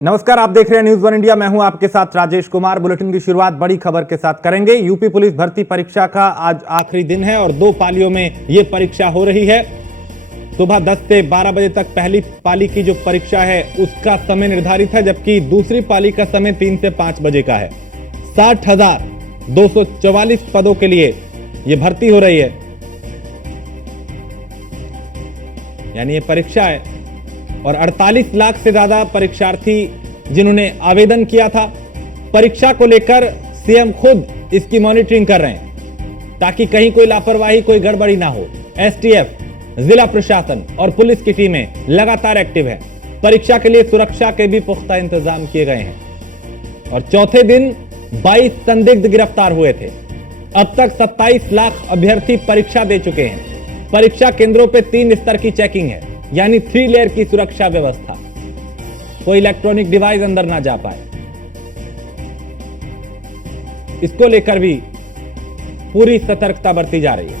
नमस्कार, आप देख रहे हैं न्यूज वन इंडिया। मैं हूं आपके साथ राजेश कुमार। बुलेटिन की शुरुआत बड़ी खबर के साथ करेंगे। यूपी पुलिस भर्ती परीक्षा का आज आखिरी दिन है और 2 पालियों में यह परीक्षा हो रही है। सुबह 10 से 12 बजे तक पहली पाली की जो परीक्षा है उसका समय निर्धारित है, जबकि दूसरी पाली का समय 3 से 5 बजे का है। 60,244 पदों के लिए यह भर्ती हो रही है, यानी ये परीक्षा है और 48 लाख से ज्यादा परीक्षार्थी जिन्होंने आवेदन किया था। परीक्षा को लेकर सीएम खुद इसकी मॉनिटरिंग कर रहे हैं ताकि कहीं कोई लापरवाही, कोई गड़बड़ी ना हो। एसटीएफ, जिला प्रशासन और पुलिस की टीमें लगातार एक्टिव है। परीक्षा के लिए सुरक्षा के भी पुख्ता इंतजाम किए गए हैं और चौथे दिन 22 संदिग्ध गिरफ्तार हुए थे। अब तक 27 लाख अभ्यर्थी परीक्षा दे चुके हैं। परीक्षा केंद्रों पर 3 स्तर की चेकिंग है, यानी 3 लेयर की सुरक्षा व्यवस्था। कोई इलेक्ट्रॉनिक डिवाइस अंदर ना जा पाए, इसको लेकर भी पूरी सतर्कता बरती जा रही है।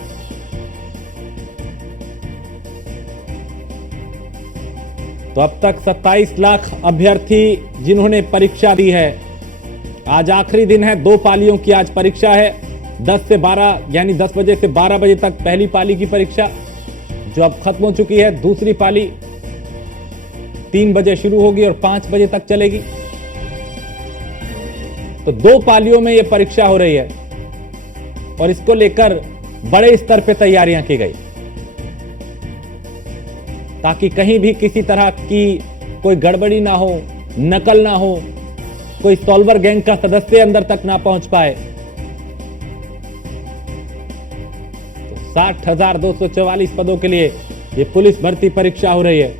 तो अब तक 27 लाख अभ्यर्थी जिन्होंने परीक्षा दी है। आज आखिरी दिन है, 2 पालियों की आज परीक्षा है। 10 से 12 यानी 10 बजे से 12 बजे तक पहली पाली की परीक्षा जो अब खत्म हो चुकी है। दूसरी पाली 3 बजे शुरू होगी और 5 बजे तक चलेगी। तो 2 पालियों में यह परीक्षा हो रही है और इसको लेकर बड़े स्तर पर तैयारियां की गई ताकि कहीं भी किसी तरह की कोई गड़बड़ी ना हो, नकल ना हो, कोई सॉल्वर गैंग का सदस्य अंदर तक ना पहुंच पाए। 60,244 पदों के लिए ये पुलिस भर्ती परीक्षा हो रही है।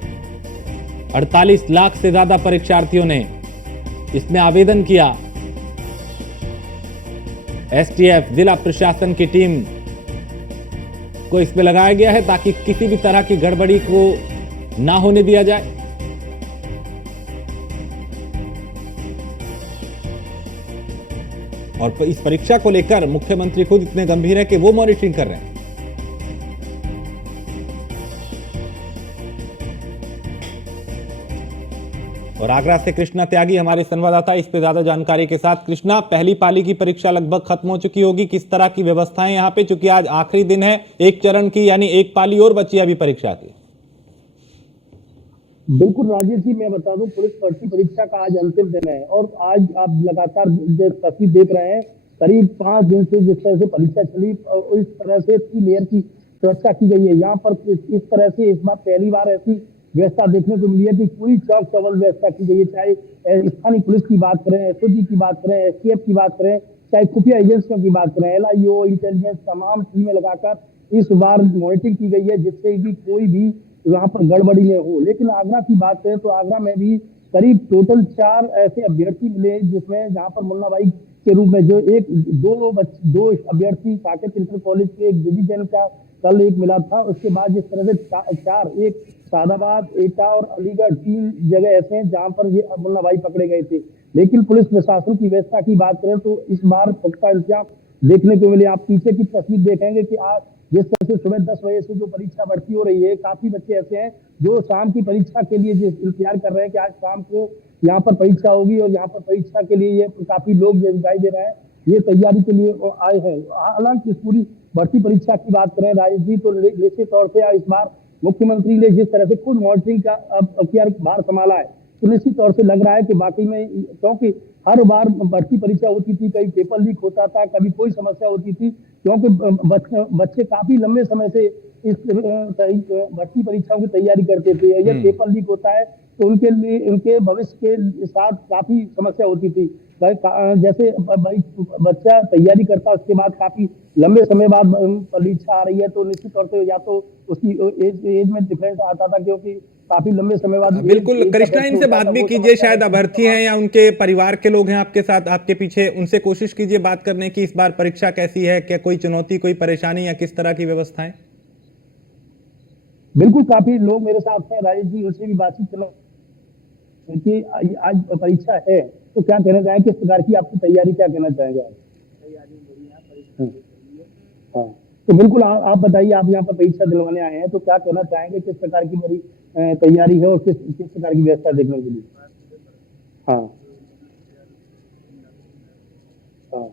48 लाख से ज्यादा परीक्षार्थियों ने इसमें आवेदन किया। एसटीएफ, जिला प्रशासन की टीम को इसमें लगाया गया है ताकि किसी भी तरह की गड़बड़ी को ना होने दिया जाए। और इस परीक्षा को लेकर मुख्यमंत्री खुद इतने गंभीर है कि वो मॉनिटरिंग कर रहे हैं। और आगरा से कृष्णा त्यागी हमारे संवाददाता इस पे ज्यादा जानकारी के साथ। कृष्णा, पहली पाली की परीक्षा लगभग खत्म हो चुकी होगी, किस तरह की व्यवस्थाएं यहाँ पे, चूंकि आज आखिरी दिन है एक चरण की, यानी एक पाली और बची अभी परीक्षा की? बिल्कुल राजेश जी, मैं बता दूं, पुलिस भर्ती परीक्षा का आज अंतिम दिन है और आज आप लगातार तस्वीर देख रहे हैं। करीब 5 दिन से जिस तरह से परीक्षा चली, इस तरह से 3 लेयर की सुरक्षा की गई है। यहाँ पर इस तरह से इस बार पहली बार ऐसी व्यवस्था देखने को मिली है कि पूरी चौक चौबंद व्यवस्था की गई है। चाहे स्थानीय पुलिस की बात करें, एसओजी की बात करें, एसटीएफ की बात करें, चाहे खुफिया एजेंसियों की बात करें, एलआईओ, इंटेलिजेंस, तमाम टीमें लगाकर इस बार मॉनिटरिंग की गई है जिससे कि कोई भी यहाँ पर गड़बड़ी नहीं हो। लेकिन आगरा की बात करें तो आगरा में भी करीब टोटल 4 ऐसे अभ्यर्थी मिले जिसमें जहाँ पर मुन्ना भाई के रूप में जो दो अभ्यर्थी साकेत इंटर कॉलेज के, एक डिवीजन का कल एक मिला था। उसके बाद जिस तरह से 4, एक सादाबाद, एटा और अलीगढ़, 3 जगह ऐसे हैं जहां पर ये मुन्ना भाई पकड़े गए थे। लेकिन पुलिस प्रशासन की व्यवस्था की बात करें तो इस बार पुख्ता इंतजाम देखने को मिले। आप पीछे की तस्वीर देखेंगे कि आज जिस तरह से सुबह 10 बजे से जो परीक्षा भर्ती हो रही है, काफी बच्चे ऐसे हैं जो शाम की परीक्षा के लिए इंतजार कर रहे हैं कि आज शाम को यहाँ पर परीक्षा होगी और यहाँ पर परीक्षा के लिए ये काफी लोग दिखाई दे रहे हैं, ये तैयारी के लिए आए हैं। हालांकि इस पूरी भर्ती परीक्षा की बात करें राजेश जी तो निश्चित तौर से इस बार मुख्यमंत्री ने जिस तरह से खुद मॉनिटरिंग का अब भार संभाला है तो निश्चित तौर से लग रहा है कि वाकई में, क्योंकि हर बार भर्ती परीक्षा होती थी, कभी पेपर लीक होता था, कभी कोई समस्या होती थी, क्योंकि बच्चे काफी लंबे समय से इस भर्ती परीक्षाओं की तैयारी करते थे। यह पेपर लीक होता है तो उनके लिए, उनके भविष्य के साथ काफी समस्या होती थी। जैसे बच्चा तैयारी करता है, उसके बाद काफी लंबे समय बाद परीक्षा आ रही है तो निश्चित तौर से या तो उसकी एज में डिफरेंस आता था, क्योंकि काफी लंबे समय बाद। बिल्कुल कृष्णा, इनसे बात भी कीजिए, शायद अभ्यर्थी हैं या उनके परिवार के लोग हैं आपके साथ, आपके पीछे, उनसे कोशिश कीजिए बात करने की। इस बार परीक्षा कैसी है, क्या कोई चुनौती, कोई परेशानी या किस तरह की व्यवस्थाएं? बिल्कुल, काफी लोग मेरे साथ हैं राजेश जी, उनसे भी बातचीत चलो कि आज परीक्षा है तो क्या कहना चाहेंगे, किस प्रकार की आपकी तैयारी, क्या कहना चाहेंगे आप? हाँ, तो बिल्कुल आप बताइए, आप यहाँ पर परीक्षा दिलवाने आए हैं तो क्या कहना चाहेंगे, किस प्रकार की मेरी तैयारी है और किस प्रकार की व्यवस्था देखने के लिए? हाँ हाँ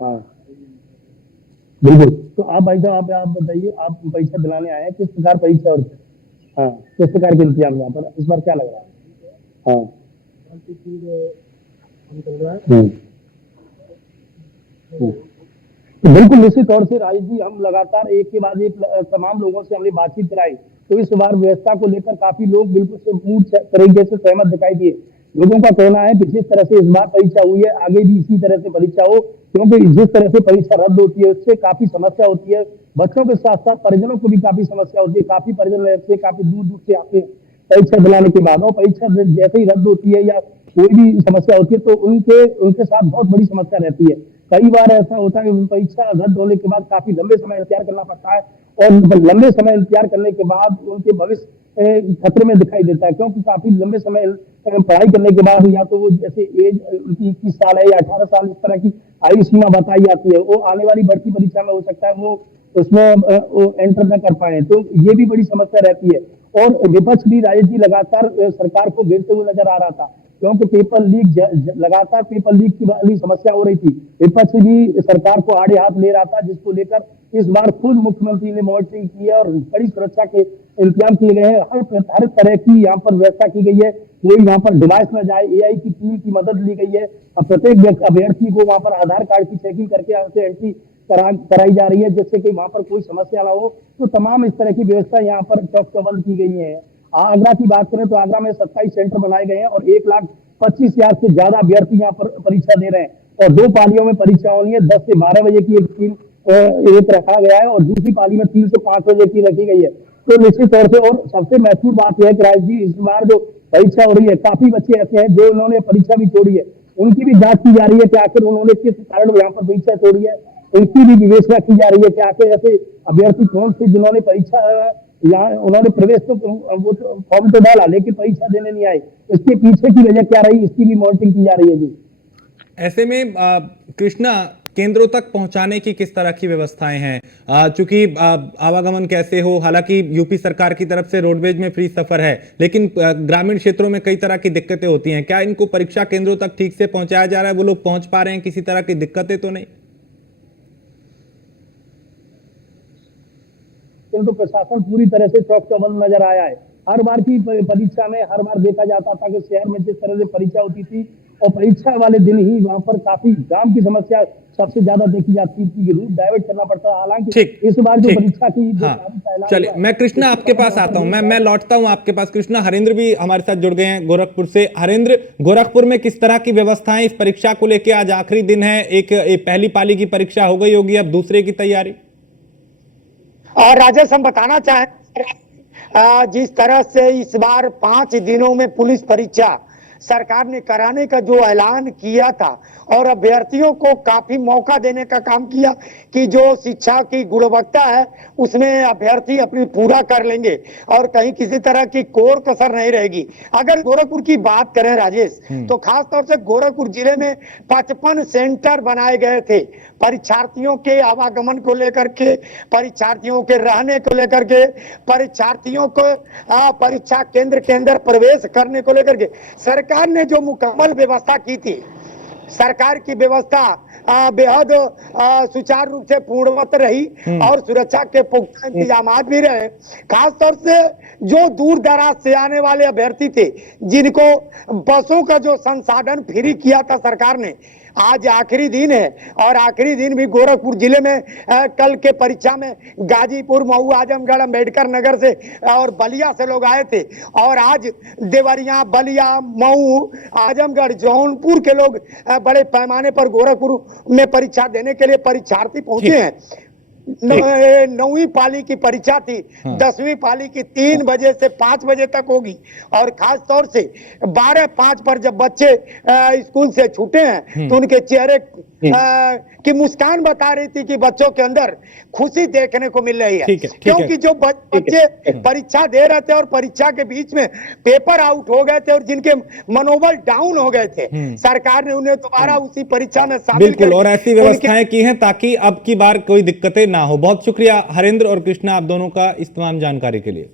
हाँ बिल्कुल। तो आप भाई साहब आप बताइए, आप परीक्षा दिलाने आए हैं, किस प्रकार परीक्षा और हाँ किस प्रकार के इंतजाम यहाँ पर इस बार क्या लग रहा है? हाँ हम्म, हम्म। तो बिल्कुल निश्चित तौर से राजेश जी, हम लगातार एक के बाद एक तमाम लोगों से हमने बातचीत कराई, तो इस बार व्यवस्था को लेकर काफी लोग बिल्कुल से पूर्ण तरीके से सहमत दिखाई दिए। लोगों का कहना है कि जिस तरह से इस बार परीक्षा हुई है, आगे भी इसी तरह से परीक्षा हो, क्योंकि जिस तरह से परीक्षा रद्द होती है उससे काफी समस्या होती है, बच्चों के साथ साथ परिजनों को भी काफी समस्या होती है। काफी परिजन ऐसे काफी दूर दूर से आते हैं परीक्षा दिलाने के बाद, और परीक्षा जैसे ही रद्द होती है या कोई भी समस्या होती है तो उनके उनके साथ बहुत बड़ी समस्या रहती है। कई बार ऐसा होता है कि परीक्षा रद्द होने के बाद काफी लंबे समय इंतजार करना पड़ता है, और लंबे समय इंतजार करने के बाद उनके भविष्य खतरे में दिखाई देता है, क्योंकि काफी लंबे समय पढ़ाई करने के बाद या तो वो जैसे एज उनकी 21 साल है या 18 साल, इस तरह की आयु सीमा बताई जाती है, वो आने वाली भर्ती परीक्षा में हो सकता है वो उसमें वो एंटर न कर पाए, तो ये भी बड़ी समस्या रहती है। और विपक्ष भी राजेश जी लगातार सरकार को घेरते हुए नजर आ रहा था, क्योंकि पेपर लीक लगातार पेपर लीक की वाली समस्या हो रही थी। विपक्ष भी सरकार को आड़े हाथ ले रहा था, जिसको लेकर इस बार खुद मुख्यमंत्री ने मॉनिटरिंग की है और कड़ी सुरक्षा के इंतजाम किए गए हैं। हर तरह की यहाँ पर व्यवस्था की गई है, कोई यहाँ पर डिवाइस न जाए, एआई की टीम की मदद ली गई है। अब प्रत्येक अभ्यर्थी को वहाँ पर आधार कार्ड की चेकिंग करके यहाँ से एंट्री कराई जा रही है, जिससे कि वहाँ पर कोई समस्या ना हो। तो तमाम इस तरह की व्यवस्था यहाँ पर चौक चौबंद की गई है। आगरा की बात करें तो आगरा में 27 सेंटर बनाए गए हैं और 1,25,000 से ज्यादा अभ्यर्थी यहाँ पर परीक्षा दे रहे हैं, और 2 पालियों में परीक्षा होनी है। 10 से 12 बजे की एक टीम एक रखा गया है और दूसरी पाली में 3 से 5 बजे की रखी गई है। तो निश्चित तौर से, और सबसे महत्वपूर्ण बात यह है कि राज जी, इस बार जो परीक्षा हो रही है, काफी बच्चे ऐसे हैं जो उन्होंने परीक्षा भी छोड़ी है, उनकी भी जांच की जा रही है कि आखिर उन्होंने किस कारण यहाँ पर परीक्षा छोड़ी है। उनकी भी विवेचना की जा रही है कि आखिर ऐसे अभ्यर्थी कौन थे जिन्होंने परीक्षा यहाँ उन्होंने प्रवेश तो वो फॉर्म तो डाला लेकिन परीक्षा देने नहीं आए, इसके पीछे की वजह क्या रही, इसकी भी मॉनिटरिंग की जा रही है जी। ऐसे में कृष्णा, केंद्रों तक पहुंचाने की किस तरह की व्यवस्थाएं हैं? चूंकि आवागमन कैसे हो, हालांकि यूपी सरकार की तरफ से रोडवेज में फ्री सफर है, लेकिन ग्रामीण क्षेत्रों में कई तरह की दिक्कतें होती हैं। क्या इनको परीक्षा केंद्रों तक ठीक से पहुंचाया जा रहा है? वो लोग पहुंच पा रहे हैं? किसी तरह की दिक्कतें तो नहीं? तो प्रशासन पूरी तरह से चौक चौबंद नजर आया है। हर बार की परीक्षा में हर बार देखा जाता था कि शहर में जिस तरह से परीक्षा होती थी और परीक्षा वाले दिन ही वहां पर काफी जाम की समस्या सबसे ज्यादा देखी जाती थी, रूट डाइवर्ट करना पड़ता है। हालांकि इस बार जो परीक्षा की चलिए, मैं कृष्णा आपके पास आता हूं, मैं लौटता हूं आपके पास। कृष्णा, हरेंद्र भी हमारे साथ जुड़ गए हैं गोरखपुर से। हरेंद्र, गोरखपुर में किस तरह की व्यवस्थाएं इस परीक्षा को लेकर? आज आखिरी दिन है, एक पहली पाली की परीक्षा हो गई होगी, अब दूसरे की तैयारी। और राजेश, हम बताना चाहें जिस तरह से इस बार 5 दिनों में पुलिस परीक्षा सरकार ने कराने का जो ऐलान किया था और अभ्यर्थियों को काफी मौका देने का काम किया कि जो शिक्षा की गुणवत्ता है उसमें अभ्यर्थी अपनी पूरा कर लेंगे और कहीं किसी तरह की कोर कसर नहीं रहेगी। अगर गोरखपुर की बात करें राजेश, तो खास तौर से गोरखपुर जिले में 55 सेंटर बनाए गए थे परीक्षार्थियों के आवागमन को लेकर के, परीक्षार्थियों के रहने को लेकर के, परीक्षार्थियों को परीक्षा केंद्र के अंदर प्रवेश करने को लेकर के सरकार ने जो मुकम्मल व्यवस्था की थी, सरकार की व्यवस्था बेहद सुचारू रूप से पूर्णवत रही और सुरक्षा के पुख्ता इंतजाम भी रहे। खासतौर से जो दूर दराज से आने वाले अभ्यर्थी थे, जिनको बसों का जो संसाधन फ्री किया था सरकार ने, आज आखिरी दिन है और आखिरी दिन भी गोरखपुर जिले में कल के परीक्षा में गाजीपुर, मऊ, आजमगढ़, अंबेडकर नगर से और बलिया से लोग आए थे और आज देवरिया, बलिया, मऊ, आजमगढ़, जौनपुर के लोग बड़े पैमाने पर गोरखपुर में परीक्षा देने के लिए परीक्षार्थी पहुंचे हैं। 9वीं पाली की परीक्षा थी, 10वीं पाली की 3 बजे से 5 बजे तक होगी और खास तौर से 12:05 पर जब बच्चे स्कूल से छूटे हैं तो उनके चेहरे की मुस्कान बता रही थी कि बच्चों के अंदर खुशी देखने को मिल रही है। क्योंकि जो बच्चे परीक्षा दे रहे थे और परीक्षा के बीच में पेपर आउट हो गए थे और जिनके मनोबल डाउन हो गए थे, सरकार ने उन्हें दोबारा उसी परीक्षा में शामिल बिल्कुल और ऐसी व्यवस्थाएं की हैं ताकि अब की बार कोई दिक्कतें ना हो। बहुत शुक्रिया हरेंद्र और कृष्णा, आप दोनों का इस तमाम जानकारी के लिए।